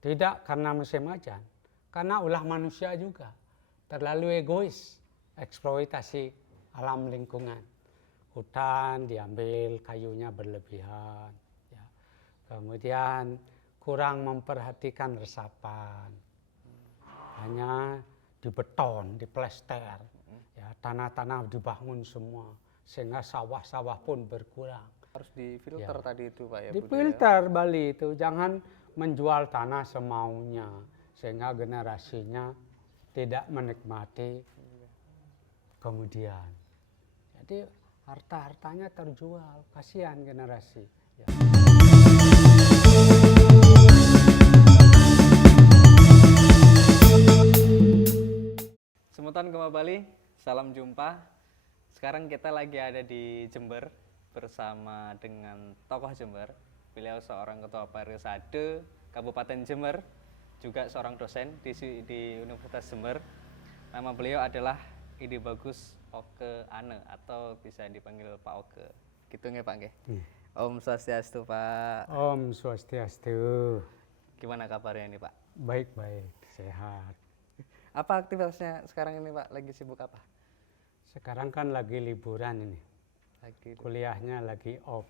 Tidak karena musim hujan, karena ulah manusia juga. Terlalu egois, eksploitasi alam lingkungan. Hutan diambil, kayunya berlebihan. Ya. Kemudian kurang memperhatikan resapan. Hanya dibeton, diplester. Ya, tanah-tanah dibangun semua. Sehingga sawah-sawah pun berkurang. Harus difilter Ya. tadi itu Pak ya. Difilter Bali itu, jangan menjual tanah semaunya. Sehingga generasinya tidak menikmati kemudian. Jadi harta-hartanya terjual, kasihan generasi. Ya. Semutan Gema Bali, salam jumpa. Sekarang kita lagi ada di Jember bersama dengan tokoh Jember. Beliau seorang ketua pariwisata Kabupaten Jember, juga seorang dosen di Universitas Jember. Nama beliau adalah Ide Bagus Oke Ane atau bisa dipanggil Pak Oke. Gitu nggak Pak nggih? Om Swastiastu Pak. Om Swastiastu. Gimana kabarnya ini Pak? Baik-baik, sehat. Apa aktivitasnya sekarang ini Pak? Lagi sibuk apa? Sekarang kan lagi liburan ini. Kuliahnya lagi off.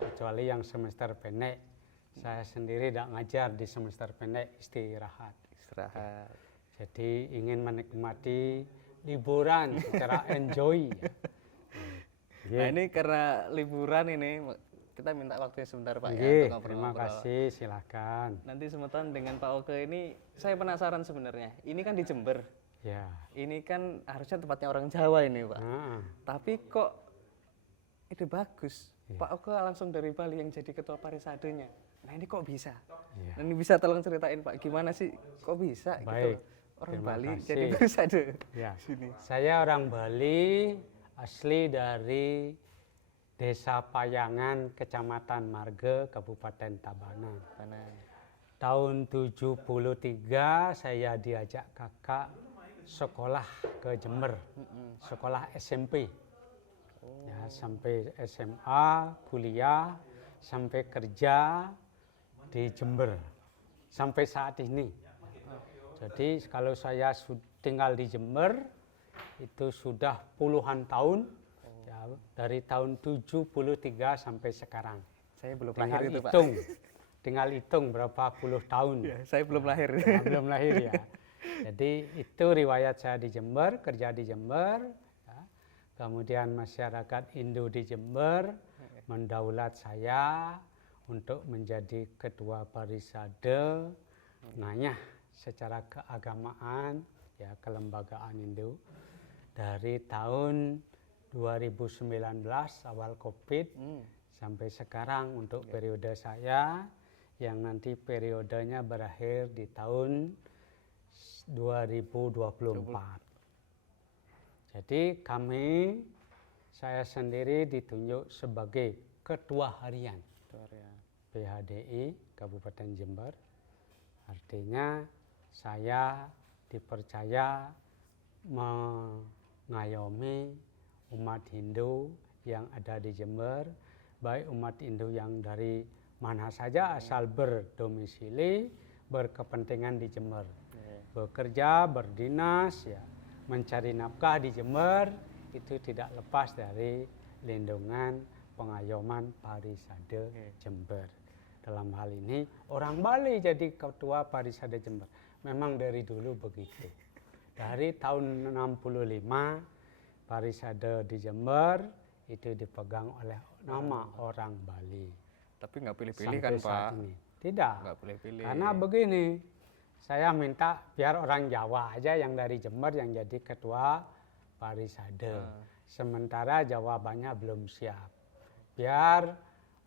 Kecuali yang semester pendek. Saya sendiri tidak ngajar di semester pendek, istirahat. Jadi ingin menikmati liburan secara enjoy. Nah ini karena liburan ini kita minta waktunya sebentar Pak ya untuk ngobrol-ngobrol. Terima kasih, silakan. Nanti semutan dengan Pak Oke ini saya penasaran sebenarnya. Ini kan di Jember. Ya. Ini kan harusnya tempatnya orang Jawa ini Pak. Tapi kok Ide Bagus Pak Oke langsung dari Bali yang jadi ketua pariwisadanya. Nah ini kok bisa? Nah, ini bisa tolong ceritain Pak, gimana sih kok bisa Baik. gitu? Orang Bali kasih. jadi pariwisata. Ya. Saya orang Bali, asli dari Desa Payangan, Kecamatan Marge, Kabupaten Tabanan. Tahun 73 saya diajak kakak sekolah ke Jember, sekolah SMP. Ya, sampai SMA, kuliah, sampai kerja di Jember, sampai saat ini. Jadi kalau saya tinggal di Jember, itu sudah puluhan tahun, ya, dari tahun 73 sampai sekarang. Saya belum lahir itu Pak. Tinggal hitung berapa puluh tahun. Ya, saya belum lahir. Belum lahir ya. Jadi itu riwayat saya di Jember, kerja di Jember. Ya. Kemudian masyarakat Hindu di Jember mendaulat saya untuk menjadi ketua parisade. Nanya secara keagamaan, ya kelembagaan Hindu. Dari tahun 2019 awal COVID sampai sekarang untuk periode saya yang nanti periodenya berakhir di tahun 2024. Jadi saya sendiri ditunjuk sebagai ketua harian PHDI Kabupaten Jember. Artinya saya dipercaya mengayomi umat Hindu yang ada di Jember, baik umat Hindu yang dari mana saja asal berdomisili, berkepentingan di Jember. Bekerja, berdinas, ya, mencari nafkah di Jember, itu tidak lepas dari lindungan pengayoman parisade Jember. Dalam hal ini orang Bali jadi ketua parisade Jember. Memang dari dulu begitu. Dari tahun 65 parisade di Jember itu dipegang oleh nama orang Bali. Tapi nggak pilih-pilih kan Pak? Ini. Tidak. Nggak pilih-pilih. Karena begini, saya minta biar orang Jawa aja yang dari Jember yang jadi ketua parisade. Sementara jawabannya belum siap. Biar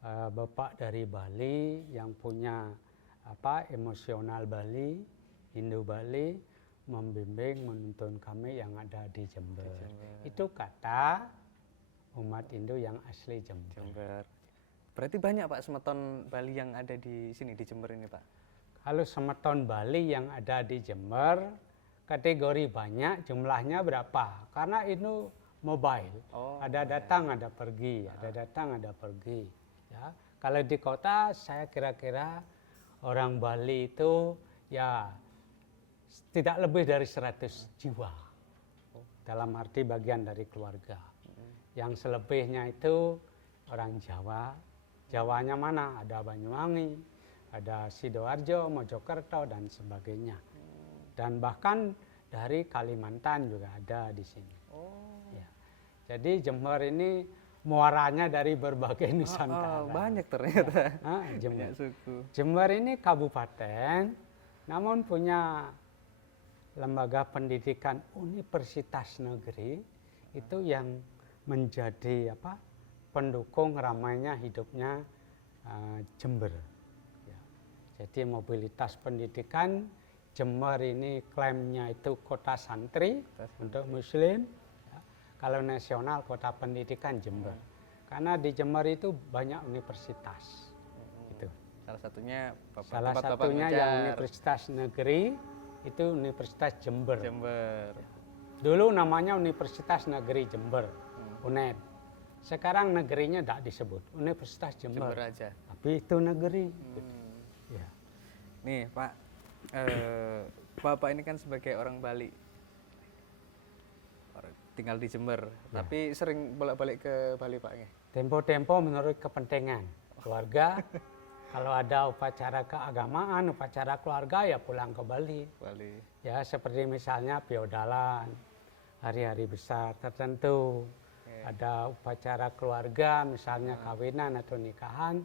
Bapak dari Bali yang punya emosional Bali, Hindu Bali, membimbing, menuntun kami yang ada di Jember. Itu kata umat Hindu yang asli Jember. Berarti banyak Pak semeton Bali yang ada di sini di Jember ini Pak? Kalau semeton Bali yang ada di Jember, kategori banyak, jumlahnya berapa? Karena itu mobile, ada datang, ada pergi, ada datang, ada pergi. Ya. Kalau di kota saya kira-kira orang Bali itu ya tidak lebih dari 100 jiwa. Dalam arti bagian dari keluarga. Yang selebihnya itu orang Jawa. Jawanya mana? Ada Banyuwangi, ada Sidoarjo, Mojokerto, dan sebagainya. Dan bahkan dari Kalimantan juga ada di sini. Ya. Jadi Jember ini muaranya dari berbagai Nusantara. Banyak ternyata. Jember. Banyak suku. Jember ini kabupaten, namun punya lembaga pendidikan universitas negeri itu yang menjadi pendukung ramainya hidupnya Jember. Ya. Jadi mobilitas pendidikan Jember ini klaimnya itu kota santri untuk Muslim. Ya. Kalau nasional kota pendidikan Jember. Karena di Jember itu banyak universitas. Gitu. Salah satunya Salah satunya yang universitas negeri itu Universitas Jember. Dulu namanya Universitas Negeri Jember, UNED. Sekarang negerinya tidak disebut, Universitas Jember. Jember aja. Tapi itu negeri. Ya. Nih Pak, Bapak ini kan sebagai orang Bali, tinggal di Jember, tapi sering bolak-balik ke Bali Pak? Tempo-tempo menurut kepentingan keluarga. Kalau ada upacara keagamaan, upacara keluarga ya pulang ke Bali. Ya seperti misalnya piodalan, hari-hari besar tertentu. Ada upacara keluarga, misalnya kawinan atau nikahan,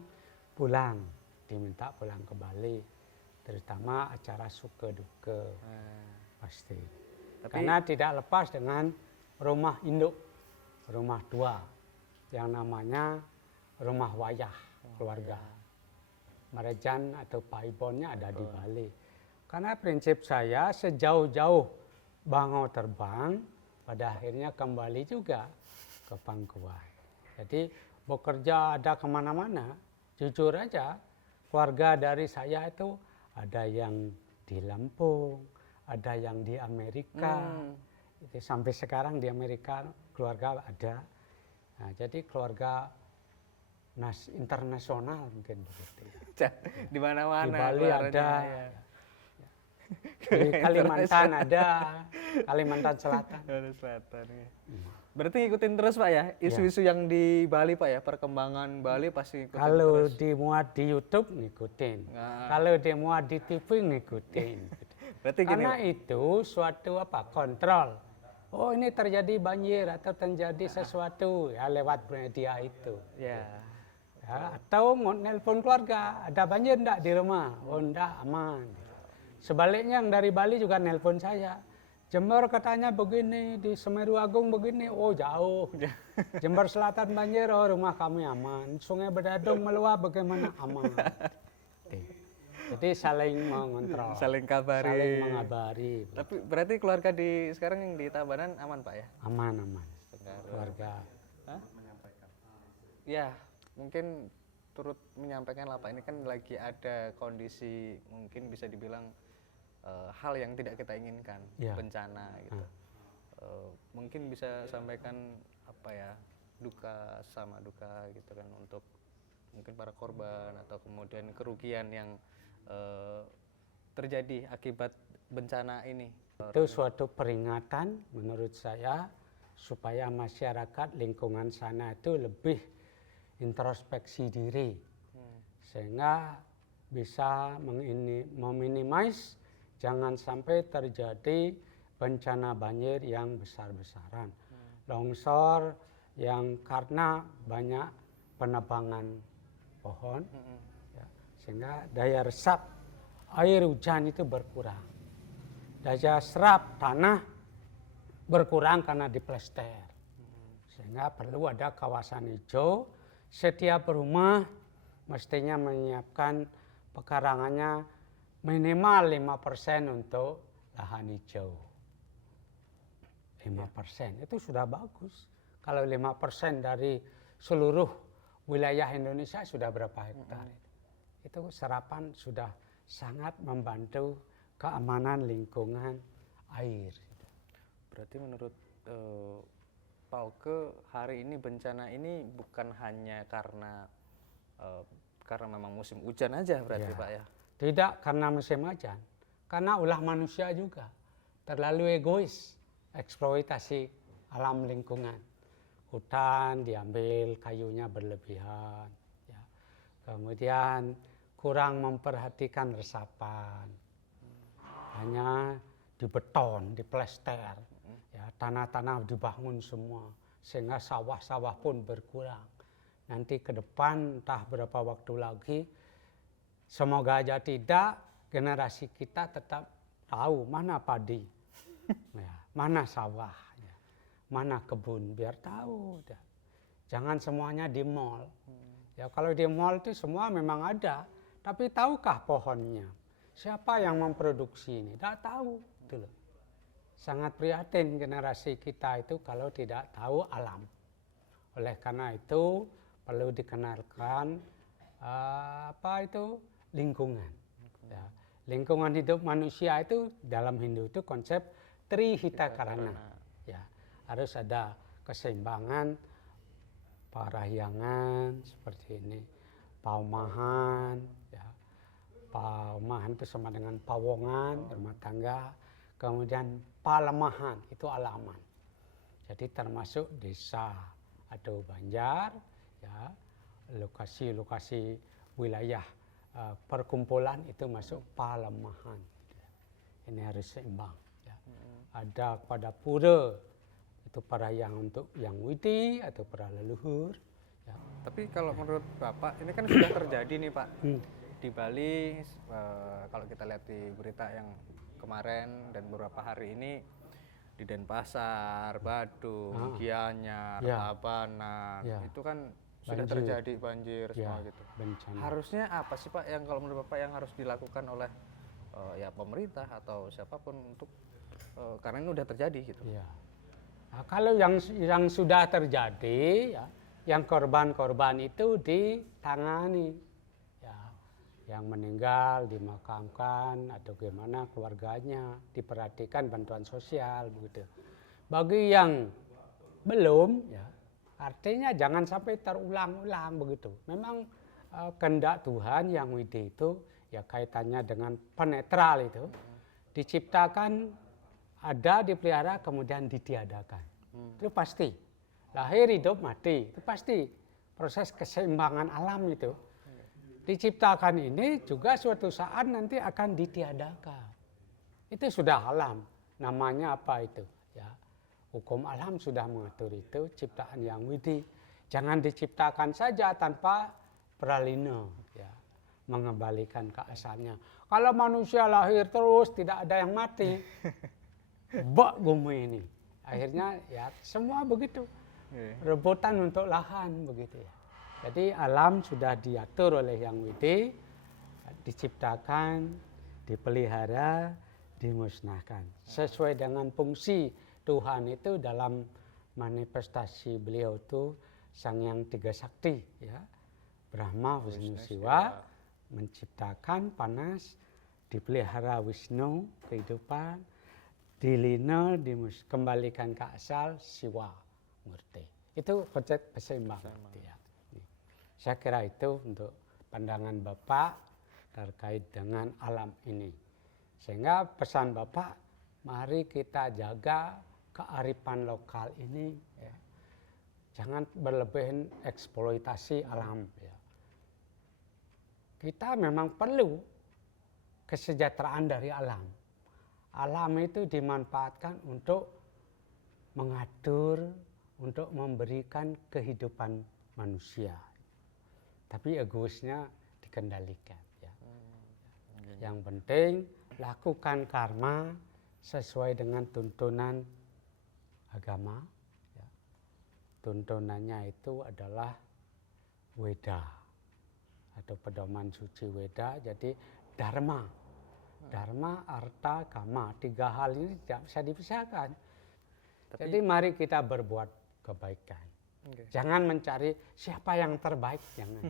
pulang, diminta pulang ke Bali. Terutama acara suka duka, pasti. Karena tidak lepas dengan rumah induk, rumah tua, yang namanya rumah wayah keluarga. Marejan atau paibonnya ada di Bali. Karena prinsip saya sejauh-jauh bangau terbang, pada akhirnya kembali juga ke Pangkuai. Jadi bekerja ada kemana-mana, jujur aja keluarga dari saya itu ada yang di Lampung, ada yang di Amerika. Itu sampai sekarang di Amerika keluarga ada. Nah, jadi keluarga internasional mungkin begitu. Di mana-mana. Di Bali ada, di Kalimantan ada, Kalimantan Selatan. Ya. Berarti ngikutin terus Pak ya, isu-isu yang di Bali Pak ya, perkembangan Bali pasti ngikutin kalau terus. dimuat di YouTube ngikutin, kalau dimuat di TV ngikutin. Berarti gini, karena itu suatu kontrol. Oh ini terjadi banjir atau terjadi sesuatu ya lewat media itu. Ya, atau mau nelpon keluarga, ada banjir enggak di rumah? Oh enggak, aman. Sebaliknya yang dari Bali juga nelpon saya. Jember katanya begini, di Semeru Agung begini, oh jauh. Jember Selatan banjir, oh rumah kami aman. Sungai Bedadung meluap bagaimana? Aman. Jadi saling mengontrol. Saling kabari. Saling mengabari. Tapi berarti keluarga di sekarang yang di Tabanan aman Pak ya? Aman. Keluarga. Ya, mungkin turut menyampaikan lah Pak, ini kan lagi ada kondisi mungkin bisa dibilang hal yang tidak kita inginkan, bencana gitu. Mungkin bisa sampaikan duka sama duka gitu kan untuk mungkin para korban atau kemudian kerugian yang terjadi akibat bencana ini. Itu suatu peringatan menurut saya supaya masyarakat lingkungan sana itu lebih introspeksi diri sehingga bisa meminimais jangan sampai terjadi bencana banjir yang besar-besaran, longsor yang karena banyak penebangan pohon, sehingga daya resap air hujan itu berkurang, daya serap tanah berkurang karena diplester, sehingga perlu ada kawasan hijau. Setiap rumah mestinya menyiapkan pekarangannya minimal 5% untuk lahan hijau. 5% itu sudah bagus. Kalau 5% dari seluruh wilayah Indonesia sudah berapa hektar? Itu serapan sudah sangat membantu keamanan lingkungan air. Berarti menurut Pak Oke, hari ini bencana ini bukan hanya karena memang musim hujan aja berarti Pak ya? Tidak karena musim hujan, karena ulah manusia juga. Terlalu egois, eksploitasi alam lingkungan. Hutan diambil, kayunya berlebihan. Ya. Kemudian kurang memperhatikan resapan. Hanya dibeton, diplester. Ya, tanah-tanah dibangun semua. Sehingga sawah-sawah pun berkurang. Nanti ke depan entah berapa waktu lagi, semoga aja tidak, generasi kita tetap tahu mana padi, ya, mana sawah, ya, mana kebun, biar tahu. Ya. Jangan semuanya di mall. Ya, kalau di mall itu semua memang ada, tapi tahukah pohonnya? Siapa yang memproduksi ini? Tidak tahu. Gitu loh. Sangat prihatin generasi kita itu kalau tidak tahu alam. Oleh karena itu perlu dikenalkan lingkungan. Ya. Lingkungan hidup manusia itu dalam Hindu itu konsep Trihita Karana. Ya, harus ada keseimbangan, parahyangan seperti ini, paumahan. Ya. Paumahan itu sama dengan pawongan rumah tangga. Kemudian palemahan itu alaman. Jadi termasuk desa atau banjar, ya, lokasi-lokasi wilayah perkumpulan itu masuk palemahan. Ini harus seimbang. Ya. Ada pada pura itu parahyangan untuk yang widi atau para leluhur. Ya. Tapi kalau menurut Bapak ini kan sudah terjadi nih Pak di Bali. Kalau kita lihat di berita yang kemarin dan beberapa hari ini di Denpasar, Badung, Gianyar, Tabanan, itu kan sudah terjadi banjir semua gitu. Bencana. Harusnya apa sih Pak yang kalau menurut Bapak yang harus dilakukan oleh ya pemerintah atau siapapun untuk karena ini udah terjadi gitu. Ya. Nah, kalau yang sudah terjadi, ya, yang korban-korban itu ditangani. Yang meninggal dimakamkan atau gimana keluarganya, diperhatikan bantuan sosial begitu. Bagi yang belum, ya, artinya jangan sampai terulang-ulang begitu. Memang kehendak Tuhan yang widi itu ya kaitannya dengan penetral itu diciptakan, ada, dipelihara, kemudian ditiadakan. Itu pasti. Lahir, hidup, mati, itu pasti. Proses keseimbangan alam itu. Diciptakan ini juga suatu saat nanti akan ditiadakan. Itu sudah alam. Namanya apa itu? Ya, hukum alam sudah mengatur itu, ciptaan yang widi. Jangan diciptakan saja tanpa pralino, ya, mengembalikan ke asalnya. Kalau manusia lahir terus tidak ada yang mati, bak bumi ini. Akhirnya ya semua begitu. Rebutan untuk lahan begitu ya. Jadi alam sudah diatur oleh Yang Widi, diciptakan, dipelihara, dimusnahkan. Sesuai dengan fungsi Tuhan itu dalam manifestasi beliau itu Sang Yang Tiga Sakti, ya, Brahma, Wisnu, Siwa, menciptakan panas, dipelihara Wisnu, kehidupan, dilina, kembalikan ke asal Siwa, Murti. Itu konsep keseimbangan. Ya. Saya kira itu untuk pandangan Bapak terkait dengan alam ini. Sehingga pesan Bapak, mari kita jaga kearifan lokal ini. Ya. Jangan berlebihan eksploitasi alam. Ya. Kita memang perlu kesejahteraan dari alam. Alam itu dimanfaatkan untuk mengatur, untuk memberikan kehidupan manusia. Tapi egoisnya dikendalikan. Ya. Yang penting lakukan karma sesuai dengan tuntunan agama. Ya. Tuntunannya itu adalah Weda atau pedoman suci Weda. Jadi dharma, dharma, arta, kama. Tiga hal ini tidak bisa dipisahkan. Jadi mari kita berbuat kebaikan. Jangan mencari siapa yang terbaik, jangan.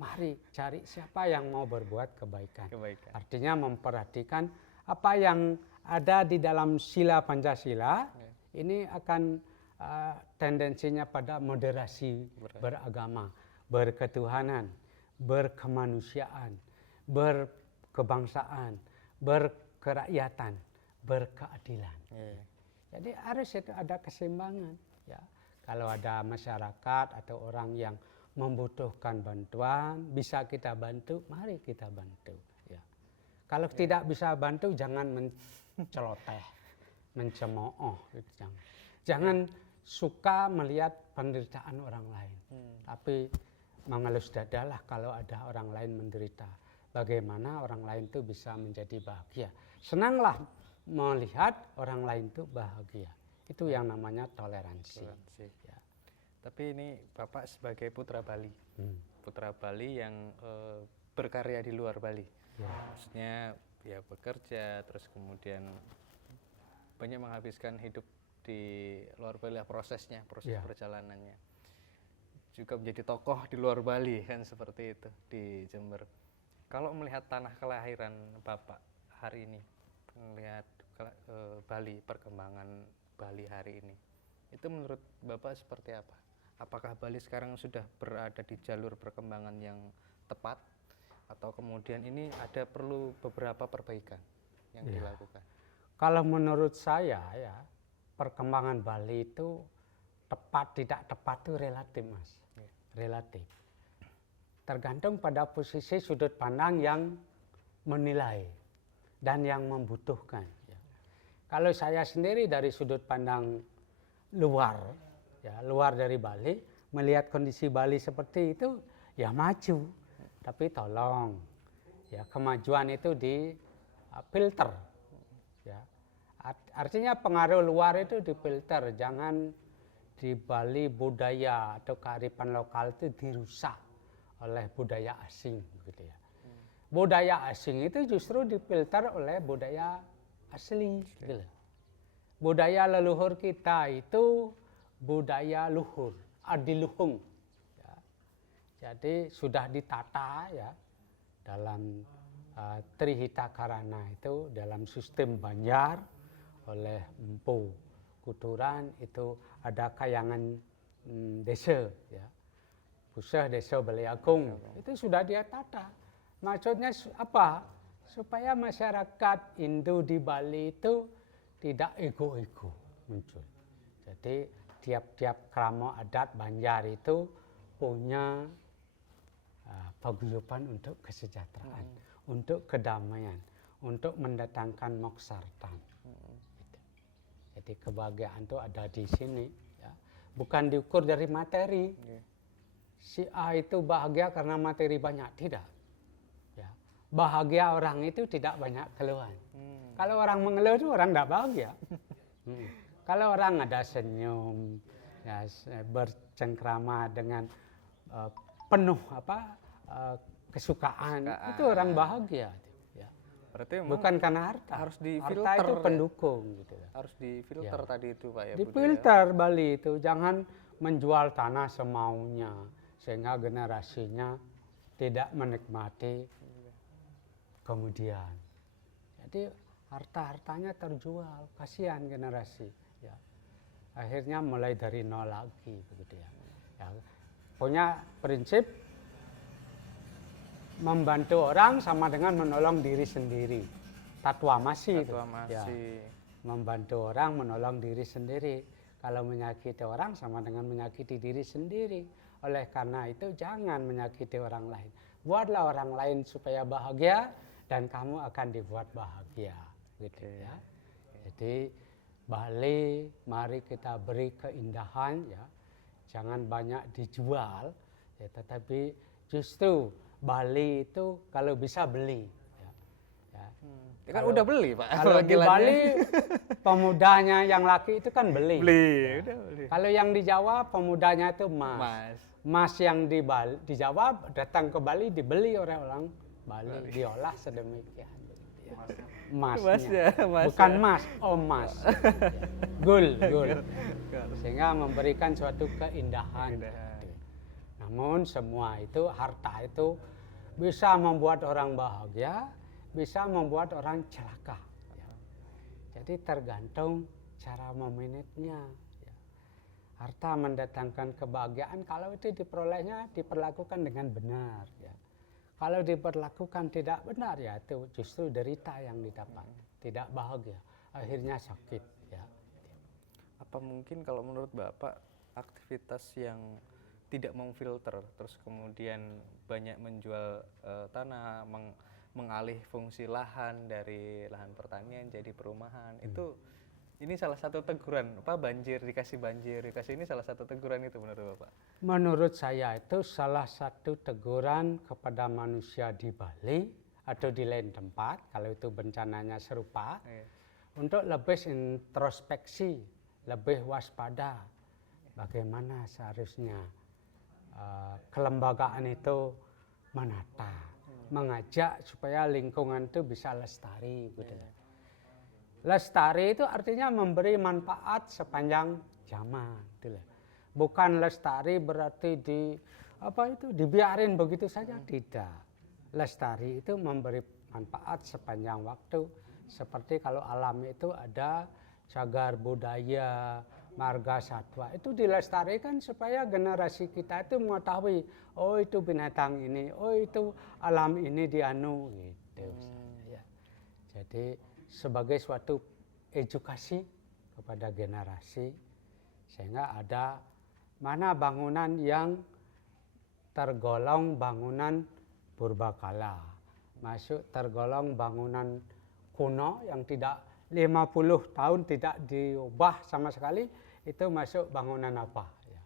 Mari cari siapa yang mau berbuat kebaikan. Artinya memperhatikan apa yang ada di dalam sila Pancasila. Ini akan tendensinya pada moderasi beragama, berketuhanan, berkemanusiaan, berkebangsaan, berkerakyatan, berkeadilan. Iya. Jadi harus itu ada keseimbangan. Ya. Kalau ada masyarakat atau orang yang membutuhkan bantuan, bisa kita bantu, mari kita bantu. Ya. Kalau tidak bisa bantu, jangan menceloteh, mencemooh. Gitu. Jangan suka melihat penderitaan orang lain. Tapi mengelus dadalah kalau ada orang lain menderita. Bagaimana orang lain itu bisa menjadi bahagia. Senanglah melihat orang lain itu bahagia. Itu yang namanya toleransi. Ya. Tapi ini Bapak sebagai putra Bali. Putra Bali yang berkarya di luar Bali. Ya. Maksudnya ya bekerja, terus kemudian banyak menghabiskan hidup di luar Bali, proses Ya. perjalanannya. Juga menjadi tokoh di luar Bali kan seperti itu di Jember. Kalau melihat tanah kelahiran Bapak hari ini, melihat Bali, perkembangan Bali hari ini, itu menurut Bapak seperti apa? Apakah Bali sekarang sudah berada di jalur perkembangan yang tepat, atau kemudian ini ada perlu beberapa perbaikan yang dilakukan? Kalau menurut saya ya, perkembangan Bali itu tepat tidak tepat itu relatif, Mas. Relatif. Tergantung pada posisi sudut pandang yang menilai dan yang membutuhkan. Ya. Kalau saya sendiri dari sudut pandang luar, ya, luar dari Bali, melihat kondisi Bali seperti itu, ya maju. Tapi tolong, ya kemajuan itu difilter. Ya. Artinya pengaruh luar itu difilter, jangan di Bali budaya atau kearifan lokal itu dirusak oleh budaya asing, gitu ya. Budaya asing itu justru difilter oleh budaya asli. Gitu. Budaya leluhur kita itu budaya luhur, adiluhung. Ya. Jadi sudah ditata ya dalam Trihita Karana itu dalam sistem Banjar oleh Empu Kuturan itu ada kayangan desa, ya. Pusah Desa Baliagung, itu sudah dia tata. Maksudnya apa? Supaya masyarakat Hindu di Bali itu tidak ego-ego muncul. Jadi tiap-tiap krama adat Banjar itu punya paguyuban untuk kesejahteraan, untuk kedamaian, untuk mendatangkan moksartan. Jadi kebahagiaan itu ada di sini, ya. Bukan diukur dari materi. Si A itu bahagia karena materi banyak, tidak. Ya. Bahagia orang itu tidak banyak keluhan. Kalau orang mengeluh itu orang tidak bahagia. Kalau orang ada senyum, ya, bercengkrama dengan penuh kesukaan, itu orang bahagia. Berarti bukan karena harta. Harus difilter. Harta itu pendukung, gitu. Harus difilter ya. Tadi itu Pak ya. Difilter Bali itu, jangan menjual tanah semaunya sehingga generasinya tidak menikmati kemudian. Jadi harta-hartanya terjual, kasihan generasi. Ya. Akhirnya mulai dari nol lagi, begitu ya. Ya. Punya prinsip membantu orang sama dengan menolong diri sendiri. Tatwamasi. Ya. Membantu orang, menolong diri sendiri. Kalau menyakiti orang sama dengan menyakiti diri sendiri. Oleh karena itu jangan menyakiti orang lain. Buatlah orang lain supaya bahagia dan kamu akan dibuat bahagia. Gitu ya. Jadi Bali, mari kita beri keindahan, ya. Jangan banyak dijual, ya, tetapi justru Bali itu kalau bisa beli. Ya. Ya. Kan udah beli Pak. Kalau di Bali pemudanya yang laki itu kan beli. Ya. Udah beli. Kalau yang di Jawa pemudanya itu mas. Mas yang di Jawa datang ke Bali dibeli oleh orang Bali. Diolah sedemikian. Masnya. Bukan mas, mas. Gul. Sehingga memberikan suatu keindahan. Namun semua itu, harta itu bisa membuat orang bahagia, bisa membuat orang celaka. Ya. Jadi tergantung cara memanagenya. Ya. Harta mendatangkan kebahagiaan kalau itu diperolehnya diperlakukan dengan benar. Ya. Kalau diperlakukan tidak benar ya itu justru derita yang didapat, tidak bahagia, akhirnya sakit ya. Apa mungkin kalau menurut Bapak aktivitas yang tidak memfilter terus kemudian banyak menjual tanah, mengalih fungsi lahan dari lahan pertanian jadi perumahan, itu ini salah satu teguran dikasih banjir dikasih ini salah satu teguran itu menurut Bapak? Menurut saya itu salah satu teguran kepada manusia di Bali atau di lain tempat kalau itu bencananya serupa, untuk lebih introspeksi, lebih waspada bagaimana seharusnya kelembagaan itu menata, mengajak supaya lingkungan itu bisa lestari gitu. Lestari itu artinya memberi manfaat sepanjang zaman gitu. Bukan lestari berarti dibiarin begitu saja, tidak. Lestari itu memberi manfaat sepanjang waktu, seperti kalau alam itu ada cagar budaya, marga satwa, itu dilestarikan supaya generasi kita itu mengetahui, oh itu binatang ini, oh itu alam ini dianu gitu. Ya. Jadi sebagai suatu edukasi kepada generasi, sehingga ada mana bangunan yang tergolong bangunan purbakala, masuk tergolong bangunan kuno yang tidak 50 tahun tidak diubah sama sekali, itu masuk bangunan apa? Ya.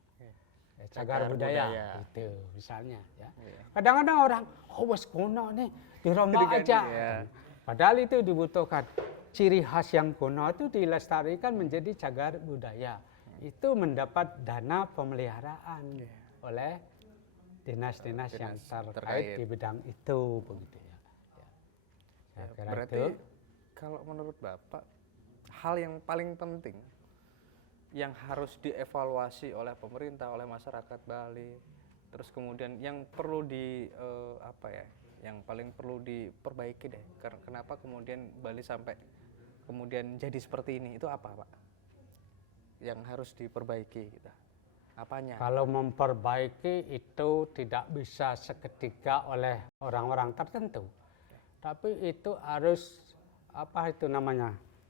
Cagar budaya itu misalnya. Ya. Kadang-kadang orang, wes kuno nih, dirombak aja. Ya. Padahal itu dibutuhkan. Ciri khas yang kuno itu dilestarikan menjadi cagar budaya. Itu mendapat dana pemeliharaan oleh dinas-dinas yang terkait di bidang itu, begitu ya. Saya kira berarti itu. Kalau menurut Bapak, hal yang paling penting yang harus dievaluasi oleh pemerintah, oleh masyarakat Bali, terus kemudian yang perlu yang paling perlu diperbaiki deh. Kenapa kemudian Bali sampai kemudian jadi seperti ini? Itu apa, Pak? Yang harus diperbaiki kita? Apanya? Kalau memperbaiki itu tidak bisa seketika oleh orang-orang tertentu. Tapi itu harus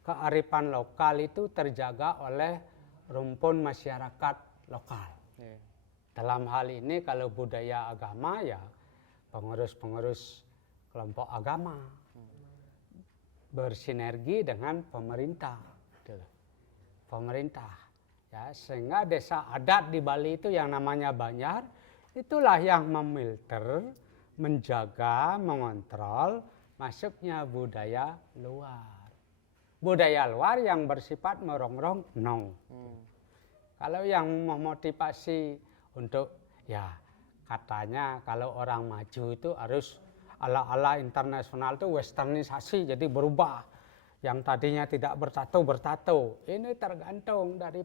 kearifan lokal itu terjaga oleh rumpun masyarakat lokal. Dalam hal ini kalau budaya agama ya pengurus-pengurus kelompok agama bersinergi dengan pemerintah, ya, sehingga desa adat di Bali itu yang namanya Banjar itulah yang memilter, menjaga, mengontrol masuknya budaya luar. Budaya luar yang bersifat merongrong, no. Kalau yang memotivasi untuk, ya katanya kalau orang maju itu harus ala-ala internasional itu westernisasi, jadi berubah. Yang tadinya tidak bertato. Ini tergantung dari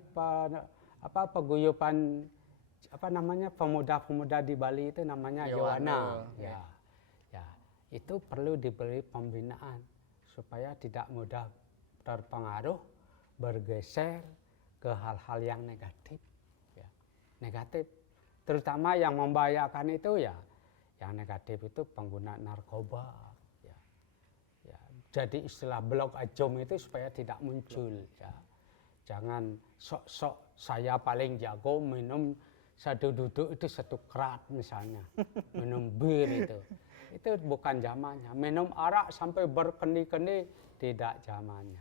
paguyuban pemuda-pemuda di Bali itu namanya Yowana. Ya. Itu perlu diberi pembinaan supaya tidak mudah terpengaruh, bergeser ke hal-hal yang negatif. Ya. Negatif, terutama yang membahayakan itu ya, yang negatif itu pengguna narkoba. Ya. Jadi istilah blok ajom itu supaya tidak muncul. Ya. Jangan sok-sok saya paling jago minum satu duduk itu satu kerat misalnya, minum bir itu. Itu bukan zamannya. Minum arak sampai berkendi-kendi tidak zamannya.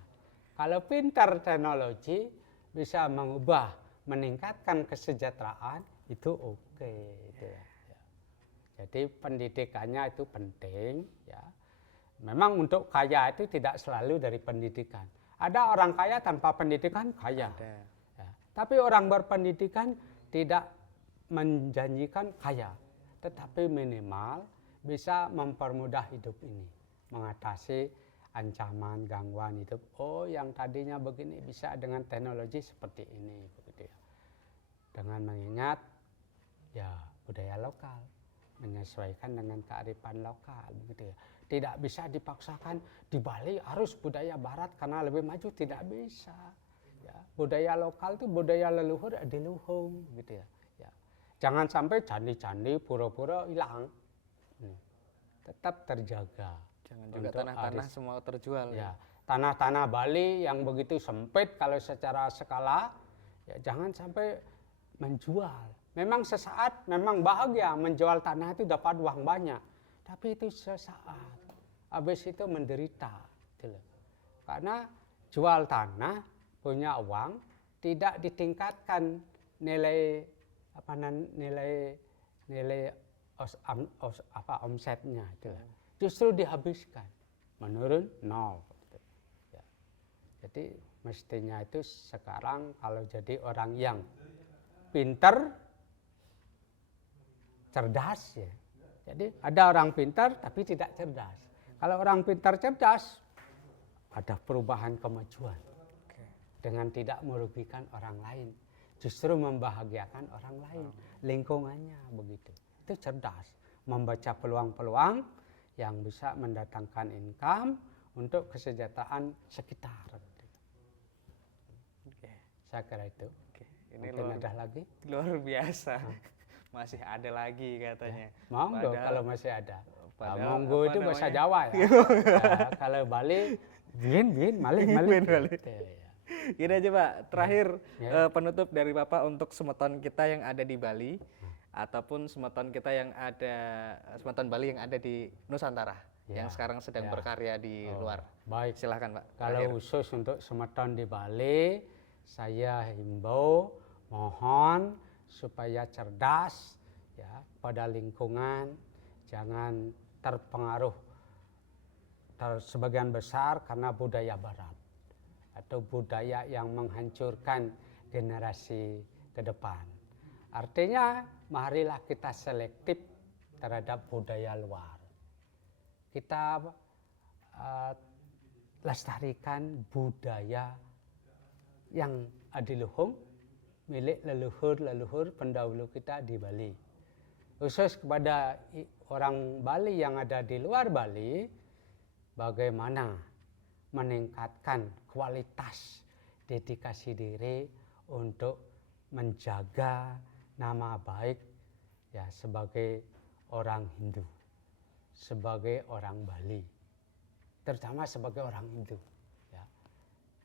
Kalau pintar teknologi bisa mengubah, meningkatkan kesejahteraan itu oke. Itu ya. Jadi pendidikannya itu penting. Ya. Memang untuk kaya itu tidak selalu dari pendidikan. Ada orang kaya tanpa pendidikan kaya. Ya. Tapi orang berpendidikan tidak menjanjikan kaya, tetapi minimal bisa mempermudah hidup ini, mengatasi ancaman, gangguan hidup. Oh, yang tadinya begini bisa dengan teknologi seperti ini, begitu ya. Dengan mengingat ya budaya lokal, menyesuaikan dengan kearifan lokal, begitu ya. Tidak bisa dipaksakan di Bali harus budaya Barat karena lebih maju, tidak bisa. Ya, budaya lokal itu budaya leluhur diluhung, gitu ya. Ya. Jangan sampai candi-candi pura-pura hilang. tetap terjaga. Jangan juga Untuk tanah-tanah semua terjual. Ya, tanah-tanah Bali yang begitu sempit kalau secara skala, ya jangan sampai menjual. Memang sesaat, memang bahagia menjual tanah itu dapat uang banyak, tapi itu sesaat. Habis itu menderita, gitu loh. Karena jual tanah punya uang tidak ditingkatkan nilai omsetnya, gitu loh. Justru dihabiskan, menurun nol. Ya. Jadi mestinya itu sekarang kalau jadi orang yang pintar, cerdas ya. Jadi ada orang pintar tapi tidak cerdas. Kalau orang pintar cerdas, ada perubahan kemajuan. Dengan tidak merugikan orang lain. Justru membahagiakan orang lain. Lingkungannya begitu. Itu cerdas. Membaca peluang-peluang yang bisa mendatangkan income untuk kesejahteraan sekitar. Saya kira itu. Ini Mungkin ada lagi? Luar biasa. Masih ada lagi katanya. Ya, monggo kalau masih ada. apa Monggo itu bahasa namanya? Jawa ya. Kalau Bali, bin, malik. Gitu, ya. Gini aja Pak, terakhir penutup dari Bapak untuk semeton kita yang ada di Bali ataupun semeton kita yang ada, semeton Bali yang ada di Nusantara yang sekarang sedang berkarya di luar. Baik. Silahkan Pak. Kalau khusus untuk semeton di Bali, saya himbau, mohon supaya cerdas ya pada lingkungan, jangan terpengaruh sebagian besar karena budaya Barat atau budaya yang menghancurkan generasi ke depan. Artinya, marilah kita selektif terhadap budaya luar. Kita lestarikan budaya yang adiluhung milik leluhur pendahulu kita di Bali. Khusus kepada orang Bali yang ada di luar Bali, bagaimana meningkatkan kualitas dedikasi diri untuk menjaga nama baik ya sebagai orang Hindu, sebagai orang Bali, terutama sebagai orang Hindu, ya,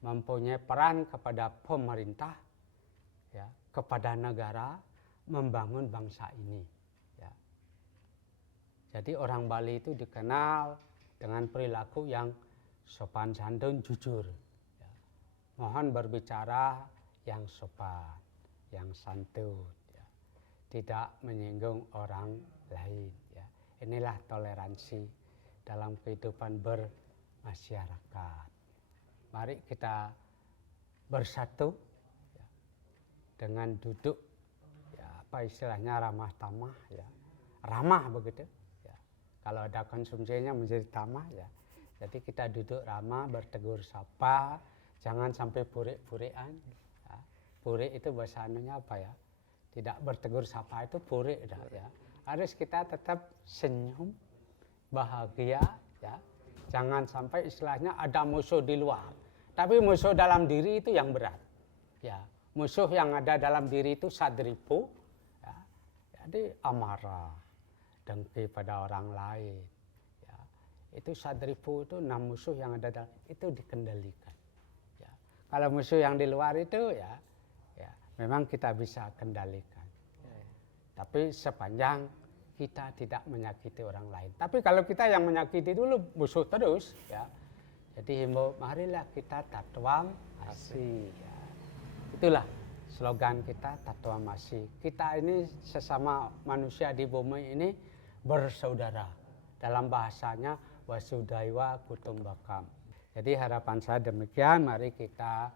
mempunyai peran kepada pemerintah, ya, kepada negara membangun bangsa ini. Ya. Jadi orang Bali itu dikenal dengan perilaku yang sopan santun, jujur. Ya. Mohon berbicara yang sopan, yang santun, ya. Tidak menyinggung orang lain. Ya. Inilah toleransi dalam kehidupan bermasyarakat. Mari kita bersatu ya, dengan duduk, ya, apa istilahnya ramah tamah, ya. Ramah begitu. Ya. Kalau ada konsumsinya menjadi tamah, ya. Jadi kita duduk ramah, bertegur sapa, jangan sampai purik-purikan. Ya. Purik itu bahasa anunya apa ya? Tidak bertegur sapa itu purik, ya. Harus kita tetap senyum, bahagia, ya. Jangan sampai istilahnya ada musuh di luar. Tapi musuh dalam diri itu yang berat. Ya. Musuh yang ada dalam diri itu sadripu, ya. Jadi amarah, dengki pada orang lain. Itu sadripu itu 6 musuh yang ada dalam itu dikendalikan. Ya. Kalau musuh yang di luar itu ya memang kita bisa kendalikan. Tapi sepanjang kita tidak menyakiti orang lain. Tapi kalau kita yang menyakiti dulu musuh terus, ya. Jadi himbau, marilah kita tatwam asih. Ya. Itulah slogan kita tatwam asih. Kita ini sesama manusia di bumi ini bersaudara. Dalam bahasanya wasudaiwa kutumbakam. Jadi harapan saya demikian, mari kita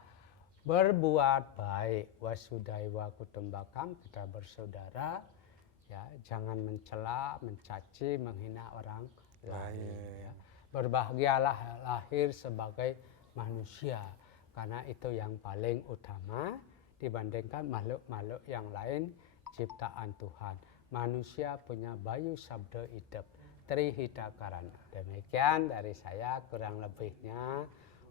berbuat baik. Wasudaiwa kutumbakam, kita bersaudara, ya, jangan mencela, mencaci, menghina orang lain. Ya. Berbahagialah lahir sebagai manusia, karena itu yang paling utama dibandingkan makhluk-makhluk yang lain ciptaan Tuhan. Manusia punya bayu sabda hidup. Trihita karana. Demikian dari saya, kurang lebihnya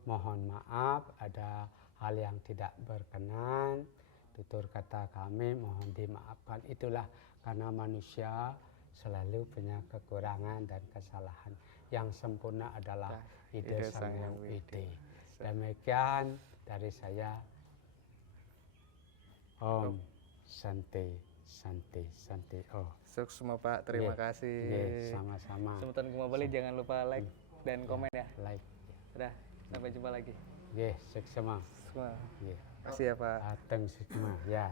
mohon maaf ada hal yang tidak berkenan, tutur kata kami mohon dimaafkan. Itulah karena manusia selalu punya kekurangan dan kesalahan. Yang sempurna adalah ide Sang Hyang Widi. Demikian dari saya. Om Santi Santi Santi. Oh, Sukses Pak, terima kasih. Sama-sama. Semeton kembali jangan lupa like dan komen ya. Like. Udah, sampai jumpa lagi. Sukses. Semua. Makasih ya Pak. Ateng semua. Ya.